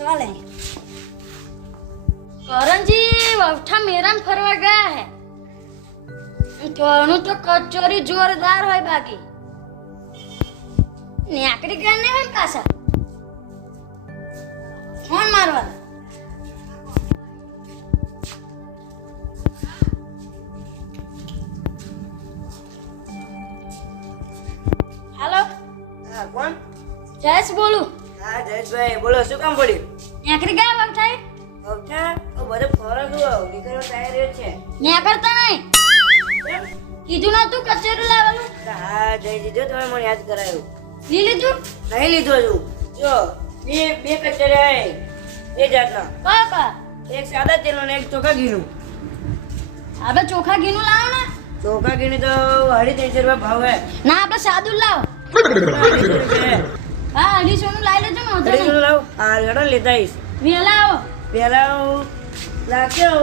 सवाल है करण जी वठा मेरा फरवा गया है तो कचोरी जोरदार હોય બાકી નેકરી ગને હોય પાછા ફોન મારવા हेलो હા કોણ? જયેશ બોલું હા જયેશભાઈ બોલો, શું કામ પડ્યું? નેકરી ગયા વઠાઈ અવઠા ઓ બધે ફરક નીકળવા તૈયાર છે. નેકરતા નહીં કેમ? કીધું ના તું કચોરી લાવવાનું હા જય જીજો, તમે મને યાદ કરાયું. લી લીધું નહીં લીધો હજુ. જો બે કચેરી આય એ જાતના, કા એક સાદા તેલનો ને એક ચોખા ઘીનું. આપણે ચોખા ઘીનું લાવો ને ચોખા ઘીની તો 350 રૂપિયા ભાવ હે. ના આપણે સાદું લાવો 250 રૂપિયા. હા 250 નું લાવી લેજો ને વાંધો નહીં. 250 લાવ. હા હેડો લેતા આવીશ. વેલા આવો પહેલા લાગ્યો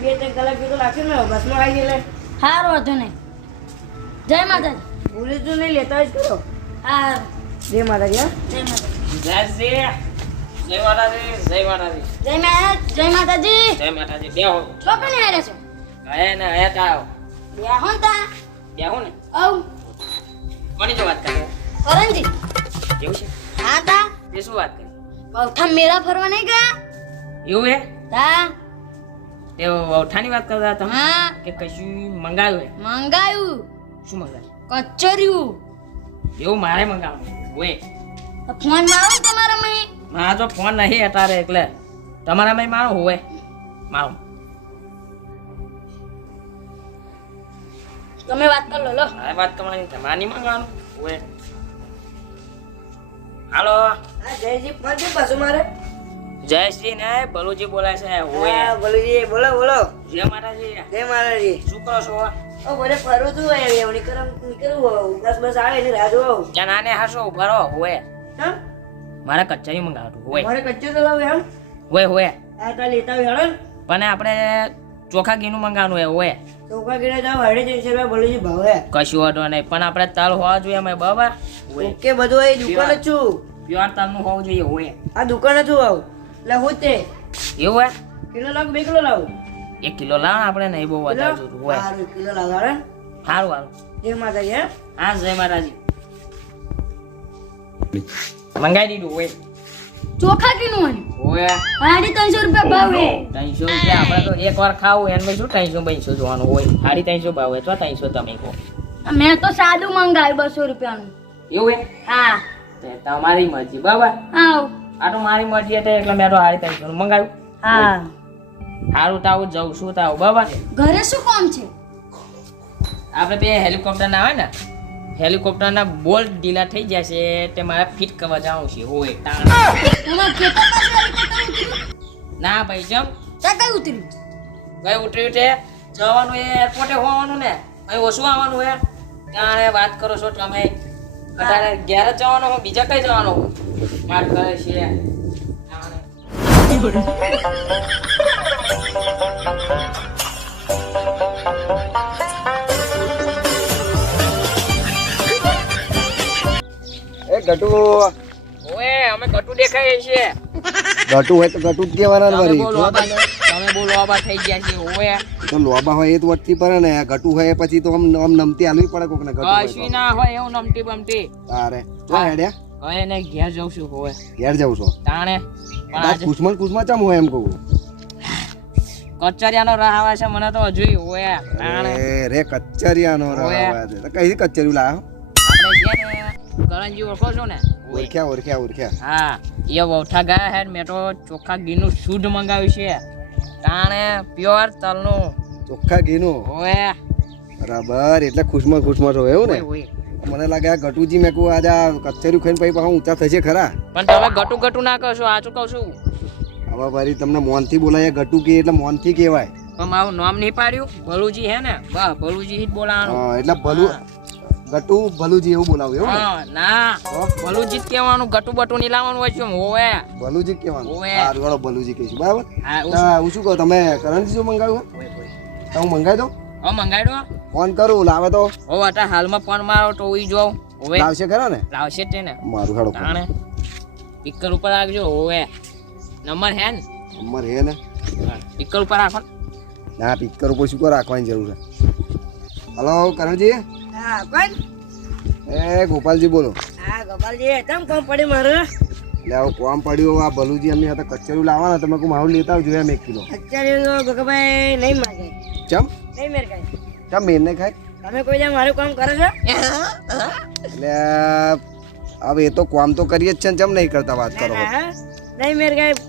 2-3 કલાક જેટલું લાગશે ને બસમાં આવી ગયેલે. હારું વાંધો નહીં જય માતાજી ભૂલી તું નહીં, લેતા જ કરો. હા જય માતાજી. હા જય માતાજી જય માતાજી, જય માતાજી, જય માતાજી જય માતાજી. બેહો. છોકરી હારે છો ગયા ને આયા તા. બેહો ને તા બેહો ને. આવ કોની જો વાત કરે? કરણજી એવું છે? હા તા તે શું વાત કરી? બહુઠા મેરા ફરવા નહીં ગયા એવું હે? તા તે વૌઠાની વાત કરતા હતા તમે? હા કે કશું મંગાવ્યું હે? મંગાયું શું મંગાવ્યું? કચોરિયું એવું મારે મંગાવવાનું હોય. ફોન મારો ને તમારા મહી મારા તો ફોન નહીં અતારે, એટલે તમારામાં મારો હોય મારો. તમે વાત કર લો મારે વાત કરવાની, તમારી મંગાવવાનું હોય. હાલો હા જયજી ફોન છે પાછું મારે. જયશ્રી ને બલુજી બોલાય છે. હોય. હા ભલુજી બોલો બોલો. જય માતાજી. જય માતાજી. શું કરો છો? ઓ બધે ફરું તું એવું નીકળવું બસ આવે એની રાહ જોઉં. ત્યાં નાને હાસો ઉભા રહો. હોય કેમ? મારે કચેરી મંગાવતું હોય. મારે કચ્ચો તો લાવ એમ. હોય હોય આ તા લેતા આવી હેડો ને. પણ આપણે ચોખા ઘીનું મંગાવવાનું હોય. ચોખા ગીરે જાવ 350 રૂપિયા ભલુજી ભાવ હે. કશું વાંધો નહીં, પણ આપણે તલ હોવા જોઈએ અમે બરાબર. હોય ઓકે બધું એ દુકાન જ છું. પ્યોર તલનું હોવું જોઈએ. હોય આ દુકાન જ છું આવ. એટલે હું જ તે એવું હોય. કિલો લાવ 2 કિલો લાવ. 1 કિલો લાવ આપણે નહીં બહુ વધારે જોતું હોય. સારું કિલો લાવ હારે. સારું સારું. જય માતાજી. હે હા જય માતાજી. મંગાઈ દીધું હોય. ચોખા ઘીનું હોય 350 રૂપિયા ભાવ હે 300 રૂપિયા. આપણે તો એક વાર ખાવું એમાં શું 300 જોવાનું હોય. 350 ભાવ હોય તો 300 તમે કહો. મેં તો સાદું મંગાવ્યું 200 રૂપિયાનું એવું હે? હા તે તમારી મરજી બરાબર. આવ આ તો મારી મરજી હતી એટલે મેં તો 350 નું મંગાવ્યું. હા સારું તાવું જવું શું તાવું બરાબર. ઘરે શું કામ છે આપણે બે હેલિકોપ્ટર ના આવે ને, હેલિકોપ્ટર ના બોલ્ટ ઢીલા થઈ જાય છે તે મારે ફિટ કરવા જવું છે. હોય તમારા ખેતરમાં ના ભાઈ જમ ચા કઈ ઉતર્યું કઈ ઉતર્યું છે જવાનું એ એરપોર્ટે હોવાનું ને અહીં ઓછું આવવાનું હે. ત્યાં વાત કરો છો તમે અત્યારે ઘેર જ જવાનું હું, બીજા કઈ જવાનું વાત કરે છે. એ ગટુ ઓએ અમે કટુ દેખાય છે. ગટુ હોય તો ગટુ જ કહેવાના ને તમે વળી. બોલો તમે બોલો આબા થઈ ગયા છે. ઓએ તો લોબા હોય એ તો વટતી પડે ને, આ ગટુ હોય પછી તો આમ નમતી આલવી પડે કોકને. ગટુ હોય કશું તો ના હોય એવું નમટી બમટી. તારે જો હેડ્યા કઈ ને ઘેર જઉં છું. હોય ઘેર જાઉં છો તાણે પણ આ આજે કુસમાં ચમ હોય એમ કહું. કચરિયાનો રાહ આવે છે મને તો હજુ. હોય તાણે એ રે કચરિયાનો રાવા છે. તો કઈ કચરિયું લાયો? આપણે જે ને કરણજી ઓળખો છો ને? ઓળખ્યા ઓળખ્યા ઓળખ્યા. હા એ વૌઠા ગયા હે. મેં તો ચોખ્ખા ઘીનું શુદ્ધ મંગાવ્યું છે. તાણે પ્યોર તલનું. ચોખ્ખા ઘીનું ઓય બરાબર. એટલે ખુશમાં છો એવું ને? હોય મને લાગે આ ગટુજી મેં કહું આજે આ કચરિયું ખાઈને પછી પાછા ઊંચા થશે ખરા. પણ તમે ગટુ ગટુ ના કહો છો, આચું કહું છું. હવે ભાઈ તમને મોનથી બોલાય ગટુ કે એટલે મોનથી કહેવાય. પણ મારું નામ નહીં પાડ્યું. ભલુજી હે ને? બસ ભલુજી જ બોલાવાનું. હા એટલે ભલું ગટુ ભલુજી એવું બોલાવું એવું ને? હા ના ભલુજી જ કહેવાનું. ગટુ બટુ નહીં લાવવાનું હોય છે. હોય ભલુજી જ કહેવાનું. ઓવે. સારું હાલો ભલુજી કહીશું બરાબર. હા હા હું શું કહું, તમે કરણજી શું મંગાવ્યું? તો હું મંગાવી દઉં. હવે મંગાવી દો. ફોન કરું લાવે તો હવે અત્યારે હાલમાં ફોન મારો તો ઉઈ જાઉં. હવે લાવશે ખરા ને? લાવશે જ છે ને મારું હાડો તાણે સ્પીકર ઉપર રાખજો. હવે નંબર હે ને નંબર હે ને સ્પીકર ઉપર રાખો ને. ના પિક્ચર ઉપર શું રાખવાની જરૂર છે. હલો કરણજી, હા કોણ? એ ગોપાલજી બોલો. હા ગોપાલજી, કેમ કોમ પડી મારું? એટલે આવું કોમ પડ્યું, આ ભલુજી એમની સાથે કચેરું લાવવાના, તમે કહું મારું લેતા આવજો એમ 1 કિલો. અત્યારે ગોગાભાઈ નહીં માગે, ચમ નહીં મેર કાંઈ. ચમ મેર નહીં ખાય? તમે કોઈ જા મારું કામ કરો છો? એટલે હવે એ તો કામ તો કરીએ જ છે ને, ચમ નહીં કરતા વાત કરો. હા, નહીં મેર કાંઈ.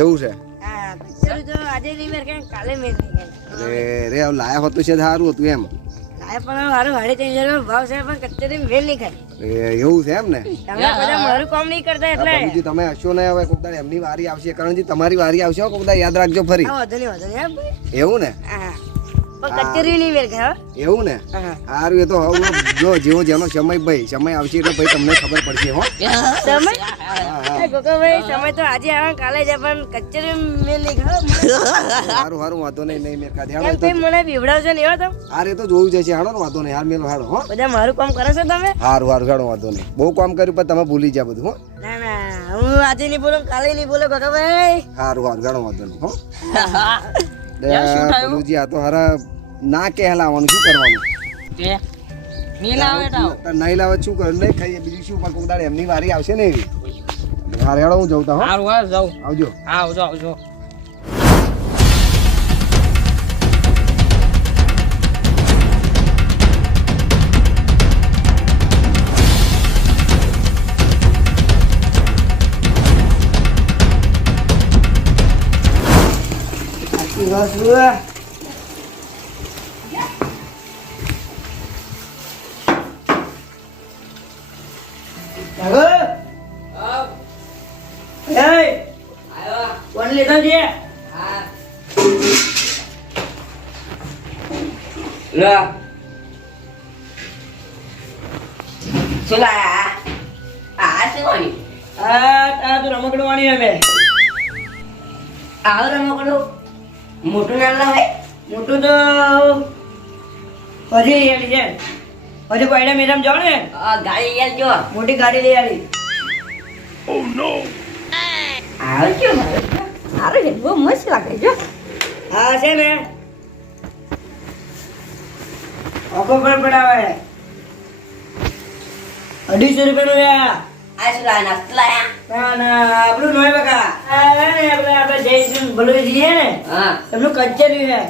એવું છે? હા, પિક્ચર તો આજે નહીં મેર કાંઈ, કાલે મેર નહીં કાંઈ. અરે રે હવે લાયા હોત તો છે સારું હતું એમ. લાય પણ મારું 3.5 ભાવ છે, પણ કચ્ચરી મેર નહીં ખાય. એવું છે એમ ને? તમે બધા મારું કામ નહીં કરતા એટલે. ભલુજી તમે હશો ને, હવે કોકદાર એમની વારી આવશે. કરણજી તમારી વારી આવશે, કોકદાર યાદ રાખજો ફરી. હા, વાંધો નહીં હા ભાઈ. એવું ને? હા, પણ કચ્ચરી નહીં મેર ખાય. એવું ને? હા. સારું, એ તો હવે જો જેવો જેનો સમય ભાઈ સમય આવશે એટલે ભાઈ તમને ખબર પડશે હો. સમય? હા, હા. એ ગોગાભાઈ, સમય તો આજે આવે કાલે જાય, પણ કચ્ચરી મેર નહીં ખાય. સારું સારું, વાંધો નહીં, નહીં મેં ખાધી. એમ હાલો કઈ મને બીવડાવજો નહીં હો તમે. હારે તો જોયું જશે. હાલો ને, વાંધો નહીં. હાર મેલો હાલો હો. બધા મારું કામ કરો છો તમે? હારું હારું હાલો, વાંધો નહીં. બહુ કામ કર્યું પણ તમે ભૂલી ગયા બધું હો. ના ના, હું આજે નહીં બોલું, કાલે નહીં બોલું ગોગાભાઈ. હારું હારું હાલો, વાંધો નહીં હો. યાર, શું થયું? ભલુજી આ તો હારા ના કહેલાવાનું, શું કરવાનું? તે નહીં લાવે તો નહીં લાવે શું કરું? નહીં ખાઈએ બીજું શું, પણ કોકદાર એમની વારી આવશે ને એવી. હારે હાલો, હું જઉં તા હો. સારું હા જાઉં. આવજો. હા આવજો આવજો. કોણ લીધો છે? આ તો રમકડું વાણી હવે. આવો રમકડું મોટું નાના હોય મોટું તો હજી એલી છે. હજી કોઈના મેડમ જાવ ને, ગાડી યાર જો મોટી ગાડી લઈ આલી. આવો કેમ સારું છે બહુ મસ્ત લાગે જો હા છે ને, ઓકો પર પડાવે 250 રૂપિયાનું છે આ. આ શું લાયા નાસ્તો લાયા ના ના, આપણું નોય બકા. આ હે ને આપણે જયસિંહ ભલુજી છે ને, હા એમનું કચેરી છે.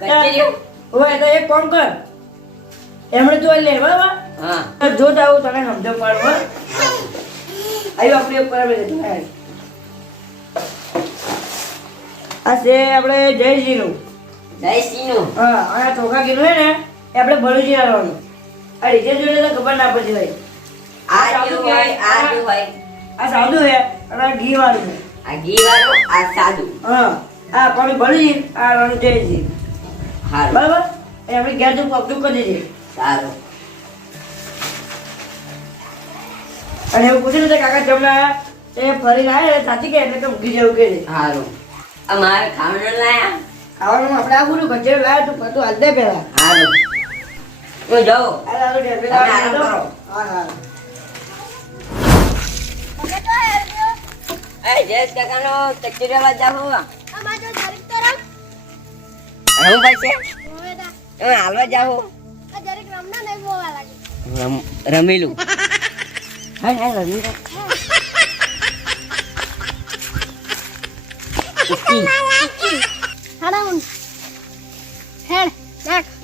કચેરીયું? ઓય તો એક કામ કર, એમણે જોઈ લે બરાબર. હા જો તો આવું તને સમજો પાડવા આવ્યો આપણે ઉપર આપણે જતા. આ છે આપણે જયસિંહનું. જયસિંહનું હા, અને આ ચોખા કીધું છે ને એ આપણે ભલુજી આવવાનું. આ રીજે જોડે તો ખબર ના પડતી હોય. આ જેવું હોય આ જેવું હોય આ સાદું છે અને આ ઘી વાળું છે. આ ઘી વાળું આ સાદું હા, આ પાણી ભલુજી, આ રાણું જયસિંહ. હારું બરાબર, એ આપણે ઘેર જવું પગલું કરી દેજે. સારું અને એવું પૂછ્યું ને કાકા જમણા એ ફરીને આવે ને સાચી કે એટલે તો ઊંઘી જવું કે છે. હારું આ મારે ખાવાનું લાયા ખાવાનું આપણે આ બોલું કચેરી લાવે તું બધું હાલ દે પેલા. હારું હું જાઉં આ લાલું ઢેર તમે આરામ કરો. હા હા. એ જયેશ કાકાનો કચેરી વાળા જાઉં હું ભાઈ છે તમે હાલવા જાઉં રમેલું હા હા રમેલું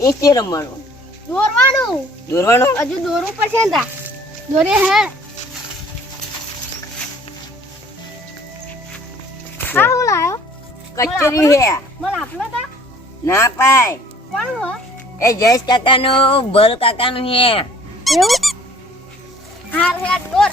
એ કે રમવાનું દોરવાનું હજુ દોરવું પડશે ને તા. દોરે હે હા હું લાયો કચેરી હે મને આપલો તા ના પાય કોણ હો એ જયેશ કાકાનું ભલ કાકાનું હે એવું હાર હે દોર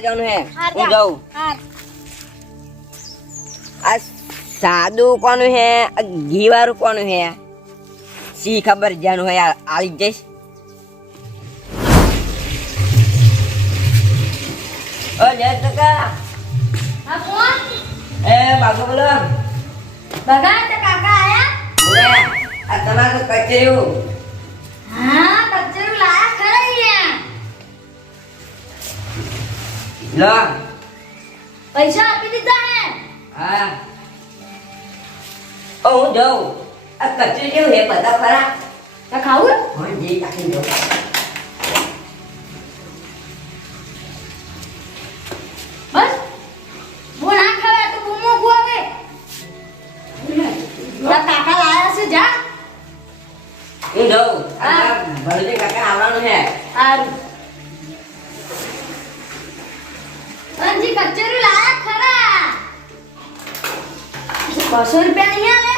લાવવા જવાનું હે હાર હું જા. જાઉં હાર. આ સાદું કોનું હે આ ઘી વાળું કોનું હે સી ખબર જાનું હે આવી જઈશ ઓ જય કાકા હા કોણ? એ બાબુ બોલો ભગવાન તે કાકા આયા? ઓએ આ તમારું કચેરું હા કચરું લાયા ખરા અહીંયા. લો પૈસા આપી દીધા હે. હા ઓ હું જાઉં આ કચેરી કેવું હે બધા ખરા તો ખાવું? હા જે કાકી જાઉં બસ હું ના ખાવે તો બૂમો ગુઆવે. તારા કાકા લાયા છે જા. હું જાઉં હા. આ ભરજી કાકા આવવાનું હે સારું. અંજી કચરું લાયા ખરા. 200 રૂપિયા નહીં આલે?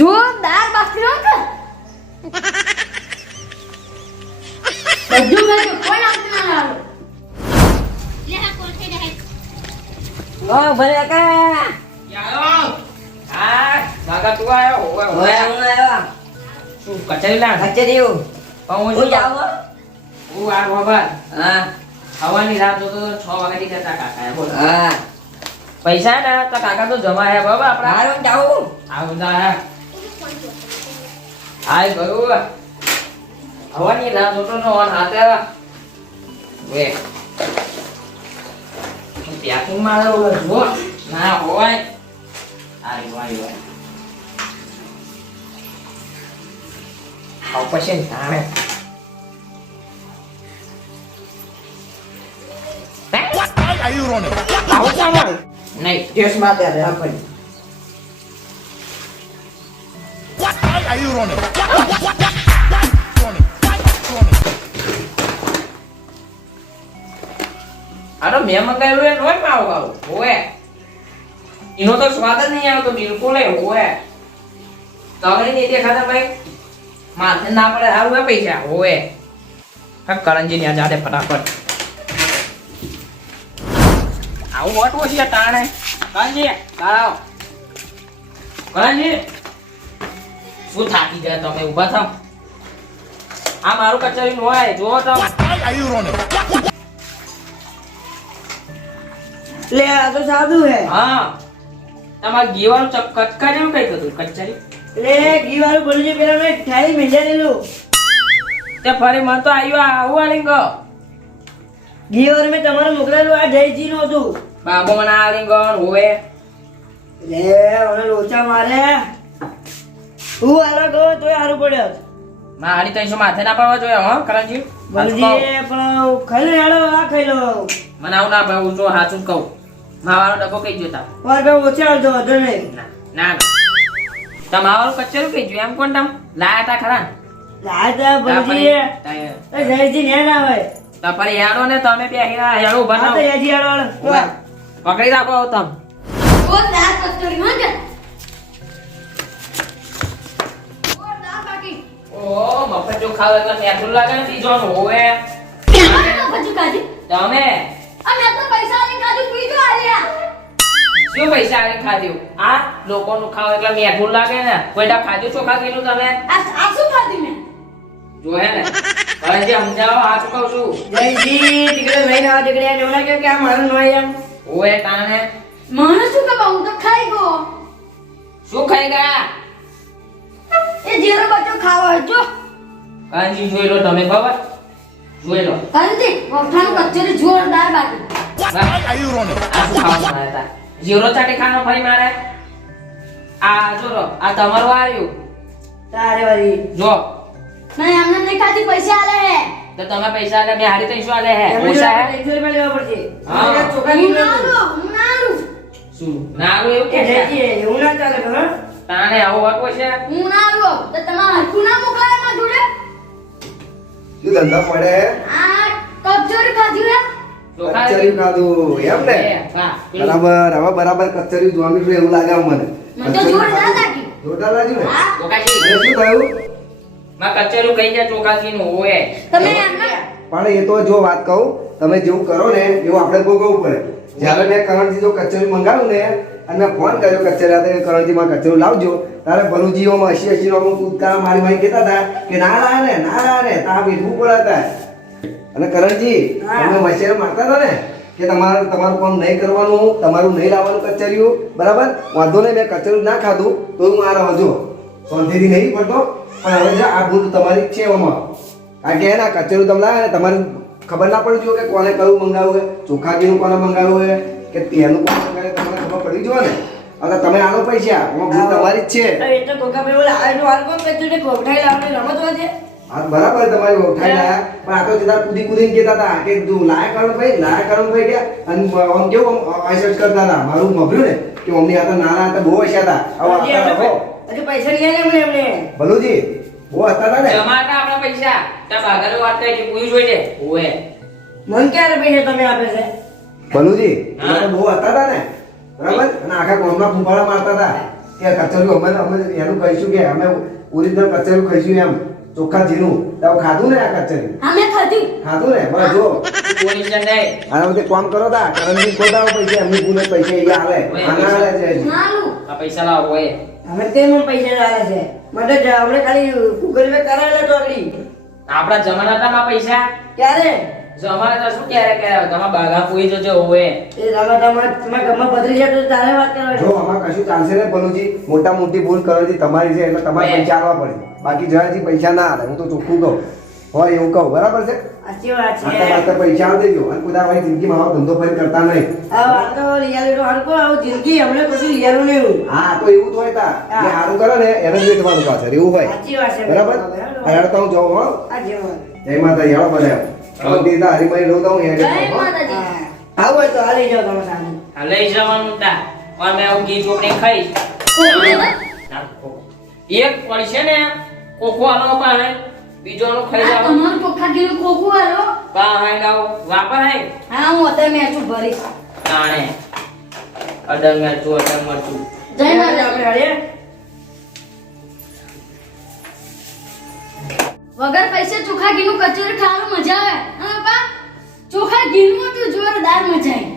જોરદાર બાફી કે બધું મેં કોઈ આવતું ના લાવો. લે હા કોલ થઈ રહે. ઓ ભલે કાકા યારો હા કાકા તું આવ્યો ઓય ઓએ ઓય હું આવ્યો શું કચેરી લાવ કચેરી પણ હું હું શું જાઉં હો? હું આ બાબા હા હવાની રાત જોતો 6 વાગ્યાથી કહેતા કાકા બોલો હા પૈસા ને તો કાકા તો જમા હે બાબા આપડા હારું જાઉં આવતા હે આય ગયું હવાની રાત જોતો નો ઓન હાથે વે ત્યાંથી મારો જો ના હોય આય વાય આવ પછી તાણે Are you running? આવું કામ નહીં ટેસ્ટ માટે રાખો Are you running? આ તો મેં મંગાવ્યું એ નોય માવ ગાવ ઓએ એનો તો સ્વાદ જ નહીં આવતો બિલકુલ એ ઓએ તગડી નહીં દેખાતા ભાઈ માથે ના પડે હારું હે પૈસા ઓએ હા કરંજી ને જાતે ફટાફટ આવું મોટું છે તાણે કરંજી તારાવ કરંજી શું થાકી જાય તમે ઊભા થાવ આ મારું કચેરી નો હોય જો તમે Are you running? લે આ તો સાદું હે. હા તમાર ગીવાનું કચકા જેવું કઈ હતું કચરી લે ઘી વાળું ભરજી પેલા મેં થાળી મેંજા લેલું. તે ફરી મને તો આવ્યું આવું આલિંગ ઘી વાળું મેં તમારે મોકલેલું આ જયજી નું હતું. બાબો મને આલિંગ હોવે લે મને લોચા મારે. હું હાલો ગયો તોય હારું પડ્યો. મારી તો માથે ના પડવા જોઈએ હો કરણજી ભરજી પણ ખાઈ લો યાડો આ ખાઈ લો. મને આવું ના ભાવ જો સાચું કહું માવાનો ડબ્બો કઈ જોતા મારે ભાઈ ઓછા આવતો હતો નહીં. ના તમારું કચેરું કઈ જોયું એમ કોણ તમ લાયા તા ખરા લાતા ભરજી એ જયજી ને ના હોય. તમારી હેડો ને તમે બે હેડો આ તો બનાવો યાજી યાડો પકડી રાખો આવ તમ જોરદાર કચોરી માંગે. જોરદાર બાકી. ઓ મફત જો ખાવ એટલે મેઠું લાગે ને બીજોનું હોવે આને તો ભજુ કાઢી. તમે અમે તો પૈસા લઈને કાઢી પીજો આલ્યા. શું પૈસા આલી ખાધ્યું આ લોકોનું ખાવ એટલે મેઠું લાગે ને કોઈડા ખાધ્યું ચોખા ગયેલું તમે આ શું ખાધી મેં? જોહે ને હવે જે સમજાવો હાચું કહું છું જયજી ટીકડે લઈને આવા ટીકડે એવડા કે આ મારું નો એમ. ઓએ તાણે મને શું કે હું તો ખાઈ ગયો. શું ખાઈ ગયા એ જેરો બચ્ચો ખાવો હોય જો. કાંજી જોઈ લો તમે ખબર જોઈ લો કાંજી વફાનું કચોરી જોરદાર બાકી. Are you running? આ શું ખાવા બનાવ્યા હતા જીરો ચાટી ખાનો ભાઈ મારે આ જોરો આ તમારું આવ્યું તારે વારી જો મેં એમને નહીં ખાધી પૈસા આલે હે. તો તમે પૈસા લે મે હારી તો શું આલે હે એમને ઓછા હે 100 રૂપિયા લેવા પડશે. હા. આ ચોખા હું કિલો ના આલું, હું ના આલું. શું ના આવ્યું એવું એ કે છે જયજી એવું ના ચાલે ખબર. તાણે આવું વાટવું છે હું ના આલું. તો તમારે હરખું ના મોકલાય એમાં જોડે. શું ધંધા પડે હે? આ કચોરી ખાધી હે. ચોખા કચરિયું ખાધું એમ ને હા, પેલું. બરાબર હવે બરાબર કચરિયું જોવા મળ્યું એવું લાગે મને મને તો જોરદાર લાગી. જોરદાર લાગ્યું ને હા, ચોખાજી, અને શું થયું માં કચેરું કહી જાય ચોખાજીનું હોય. તમે એમના પણ એ તો જો વાત કહું તમે જેવું કરો ને એવું આપણે ભોગવવું પડે જ્યારે મેં કરણજી જો કચેરી મંગાવ્યું ને અને મેં ફોન કર્યો કચેરી કરણજીમાં કચેરું લાવજો તારે ભલુજીઓમાં 80 નો કૂદકા મારી મારી કહેતા હતા કે ના લાવે ને તા બેઠવું પડે હતા અને કરણજી તમે મશીન મારતા હતા ને કે તમારું કામ નહીં કરવાનું તમારું નહીં લાવવાનું કચેરીઓ બરાબર વાંધો નહીં મેં કચેરું ના ખાધું તો હું આ રહો જો શાંતિથી નહીં પડતો પણ હવે જો આ ભૂલ તમારી જ છે એમાં કારણ કે એના કચેરું તમે લાવે ને તમારે ખબર ના પડી જોઈએ કે કોને કયું મંગાવ્યું હોય ચોખાજીનું કોને મંગાવ્યું હોય કે તેનું કોને મંગાવ્યું તમને ખબર પડી જોઈએ ને હવે તમે આનો પૈસા એમાં ભૂલ તમારી જ છે એ તો કોકા ભાઈ ઓલા આનું હાલ કોણ કહેતું કે કોઠાઈ લાવવાની રમત છે હા બરાબર તમારી ઉઠાઈ લાયા પણ આ તો સીધા કૂદીને કહેતા હતા કે તું લાયા કરણ ભાઈ ગયા અને આમ કેવું આઈસેટ કરતા હતા મારું મભર્યું ને કે અમને આ તો નાના હતા બહુ હસ્યા હતા આવા હતા હો હજુ પૈસા નહીં આલે એમને ભલુજી બહુ હતા હતા ને જમાતા આપણા પૈસા ત્યાં બાગાનો વાત કરી છે પૂછ્યું જોઈએ હોય. મન ક્યારે પૈસા તમે આપે છે ભલુજી હા. તમે બહુ હતા હતા ને બરાબર અને આખા ગામમાં ફૂંફાડા મારતા હતા કે કચેરું અમે એનું કહીશું કે અમે ઓરિજિનલ કચેરું ખાઈશું એમ ચોખ્ખા જીનું તો ખાધું ને આ કચેરી હા મેં ખાધી. ખાધું ને બસ જો પોલીસ નહીં. આના બધે કામ કરો તા કરણજી ખોટા પૈસા એમની પૂને પૈસા એ આલે આના આલે છે હજી. નાનું. આ પૈસા લાવો હોય. અમે તેમાં પૈસા લાવે છે માટે હમણાં ખાલી ગૂગલ પે કરાવેલા તો આગળ આપણા જમાનામાં પૈસા ક્યારે જમાના શું ક્યારે કર્યા તમારા બાગા પૂરી જજો હોય. એ તમારા ઘરમાં પથરી છે તો તારે વાત જો કરવાની આમાં કશું ચાલશે ને ભલુજી મોટા મોટી ભૂલ કરવાથી તમારી છે એટલે તમારે પૈસા આવવા પડે બાકી જયાથી પૈસા ના આવે હું તો ચોખ્ખું કહું હોય એવું કહું બરાબર છે સાચી વાત છે આટલા માટે પૈસા આલ દેજો અને કુદા ભાઈ જિંદગીમાં આવો ધંધો ફરી કરતા નહીં આ તો લિયાલી તો હરકો આવું જિંદગી હમણાં કશું લિયાલું નહીં હા તો એવું જ હોય તા જે સારું કરે ને એને જ વેચવાનું પાછળ એવું હોય સાચી વાત છે બરાબર હેડ તો હું જાઉં હો સાચી વાત જય માતા હેડો બધા દીદા હરીમાઈ રહું તો હું હેડ જય જાઉં, હો. માતાજી. આવું હોય તો હાલી જાઓ તમે સામે આ લઈ જવાનું તા પણ મેં આવું ઘી ચોકડી ખાઈશ. કોકને ના? ના, કોકો. એક પડશે ને કોકો આનો પાસે બીજો નો ખાઈ આ જાવ તમારું ચોખ્ખા ઘીનું ખોખું હાલો. પા હાઈ લાવો વાપર હાઈ હા હું અત્યારે મેચું ભરીશ. તાણે અડર મરચું અડર મરચું જય માતાજી. આપણે હાલીએ વગર પૈસે ચોખા ઘીનું કચોરી ખાવાનું મજા આવે. હા પપ્પા ચોખા ઘીનું હતું જોરદાર મજા આવી.